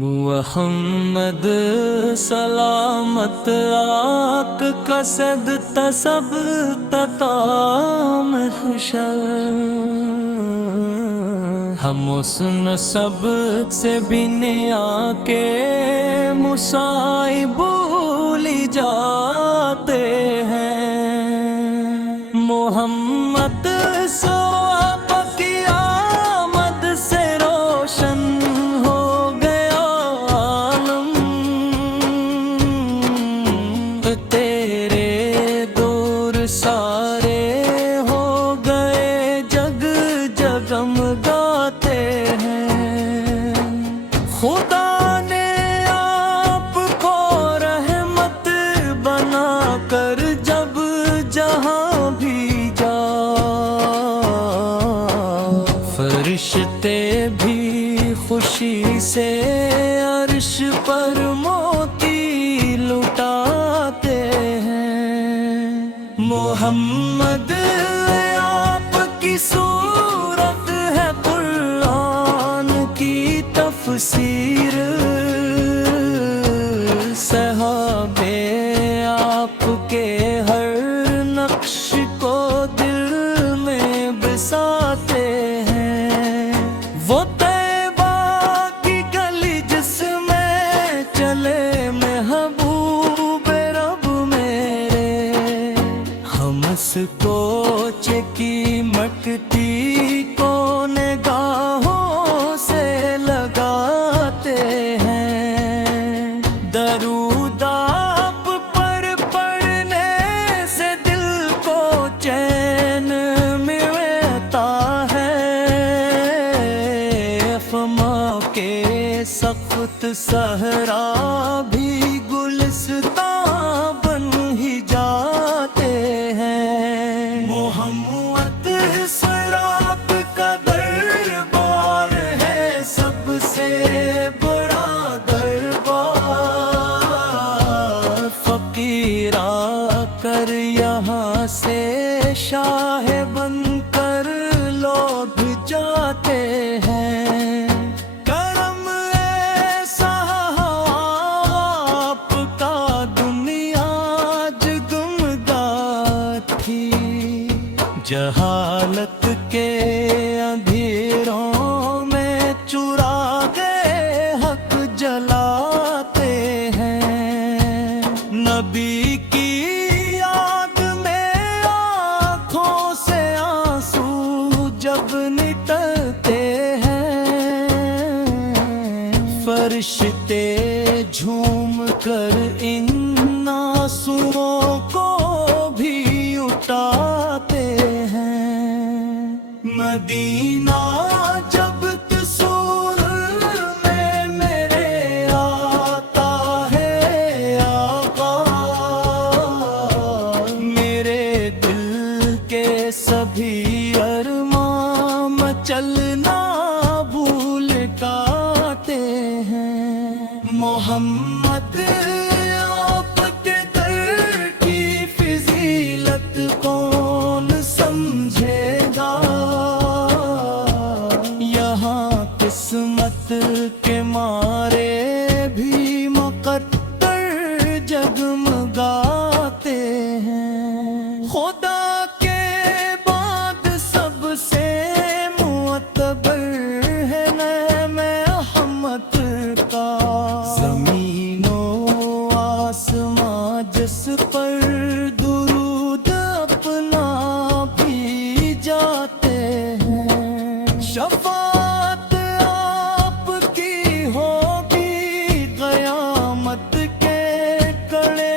محمد سلامت آق کا صدقہ سب تتام حشر، ہم اس نسب سے بنیا کے مصائب بھول جاتے ہیں۔ محمد صحابہ کی آمد سے روشن ہو گیا عالم، تیرے دور سارے ہو گئے جگ جگمگاتے ہیں۔ خدا نے آپ کو رحمت بنا کر جب جہاں بھیجا، فرشتے بھی خوشی سے عرش پر موتی لٹاتے ہیں۔ محمد آپ کی صورت ہے قرآن کی تفسیر، صحابے آپ کے ہر نقش کو دل میں بساتے ہیں۔ وہ طیبہ کی گلی جس میں چلے محبوب رب میرے، ہم اس کو چکی مٹی کو نگاہوں سے لگاتے ہیں۔ درود آپ پر پڑھنے سے دل کو چین ملتا ہے، فما کے سخت صحرا بھی گلستاں بن ہی جاتے ہیں۔ محمد سراب کا دربار ہے سب سے بڑا دربار، فقیر آ کر یہاں سے شاہ بن کر لوٹ جاتے ہیں۔ کرم ایسا آپ کا دنیا جگمگا تھی، جہالت کے اندھیروں میں چراغے حق جلاتے ہیں۔ نبی کی یاد میں آنکھوں سے آنسو جب نکلتے ہیں، فرشتے جھوم کر ان آنسوؤں کو بھی اٹھاتے ہیں۔ مدینہ جب تصور میں میرے آتا ہے آقا، میرے دل کے سبھی ارماں مچلنا بھول جاتے ہیں۔ محمد آپ کے در کی فضیلت کون سمجھے گا، یہاں قسمت کے مارے بھی مقدر جگمگاتے ہیں۔ خدا کے بعد سب سے معتبر ہے نام احمد کا، زمین و آسمان جس پر درود اپنا بھی جاتے ہیں۔ شفاعت آپ کی ہوگی قیامت کے کڑے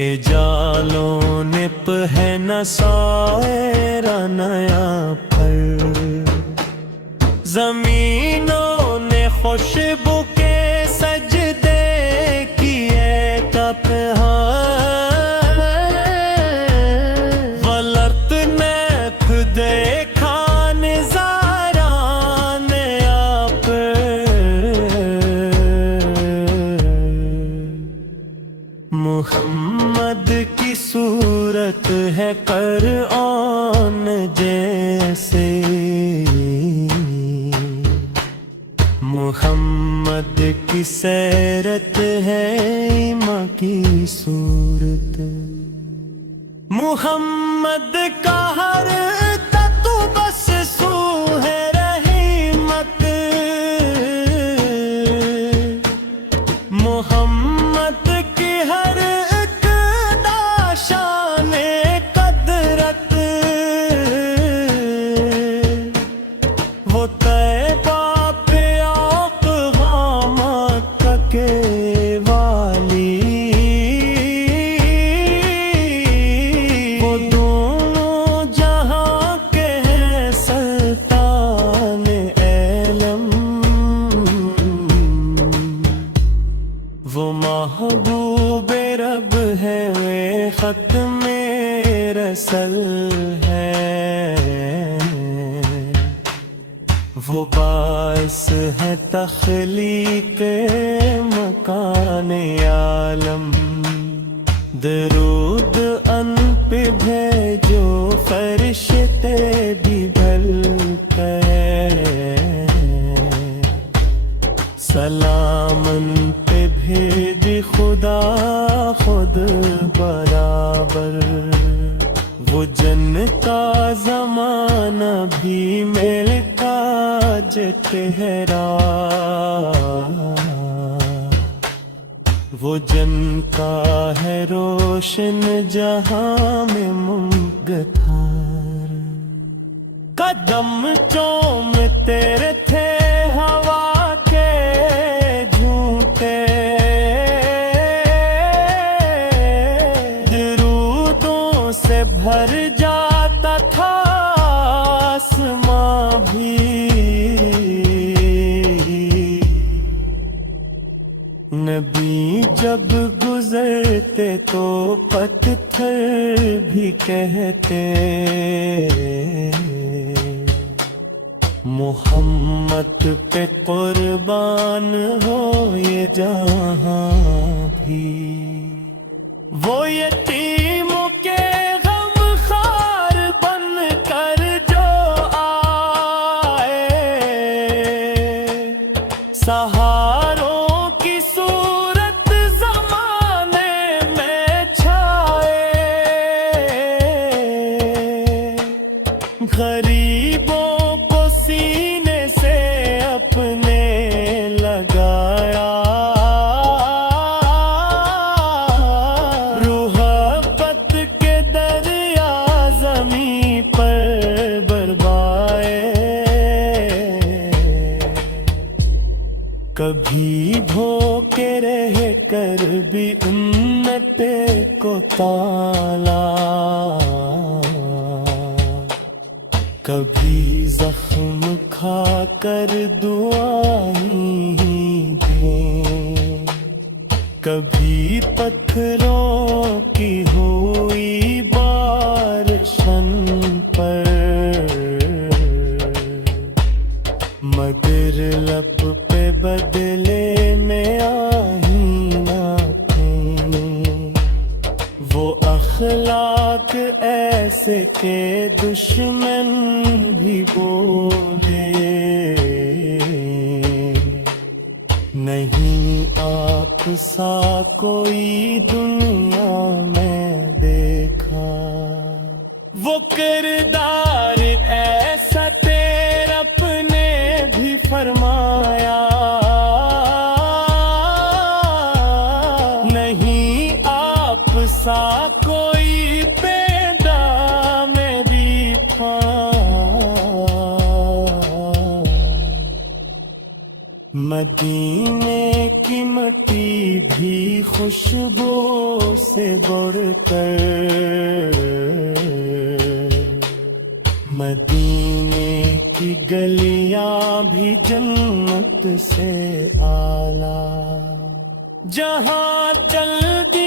اجالوں نے پہنا سایرا نیا پھل، زمینوں نے خوشبو کے سجدے کیے تپہاں، غلط نے دیکھا نظارہ نیا محمد کی صورت ہے قرآن جیسے، محمد کی سیرت ہے ایماں کی صورت، محمد کا ہر تتو بس سو ہے رحمت، محمد کی ہر اقدا شان قدرت، وہ طیبہ پہ آقا مکہ کے والی، وہ دونوں جہاں کے ہیں سلطان عالم، وہ محبوب رب ہے ختم رسل ہے، وہ باعث ہے تخلیق مکان عالم، درود ان پہ بھیجو فرشتے بھی بھل کر، سلام ان پہ بھیج خدا خود برابر، وہ جن کا زمانہ بھی ملتا ٹھہرا، وہ جن کا ہے روشن جہاں میں منگتھار، قدم چومتے تھے ہوا کے جھونٹے، درودوں سے بھر جاتا تھا آسماں بھی، نبی جب گزرتے تو پتھر بھی کہتے محمد پہ قربان ہو یہ جہاں بھی، وہ یتیموں کے غم خوار بن کر جو آئے، سہاروں کی صورت زمانے میں چھائے، غریبوں کو سینے سے اپنے لگایا، روحبت کے دریا زمین پر بربائے، کبھی بھوکے رہ کر بھی امت کو تالا، کبھی زخم کھا کر دعائیں دیں، کبھی پتھروں کی ہوئی بارشن پر، مگر لب پہ بدلے میں آئینہ تھے، وہ اخلاق ایسے کہ دشمن بھی بولے، نہیں آپ سا کوئی دنیا میں دیکھا، وہ کردار ایسا تیرا اپنے بھی فرمایا، نہیں آپ سا کوئی پیدا میں بھی تھا، مدینے کی مٹی بھی خوشبو سے بڑھ کر، مدینے کی گلیاں بھی جنت سے اعلیٰ، جہاں چل دی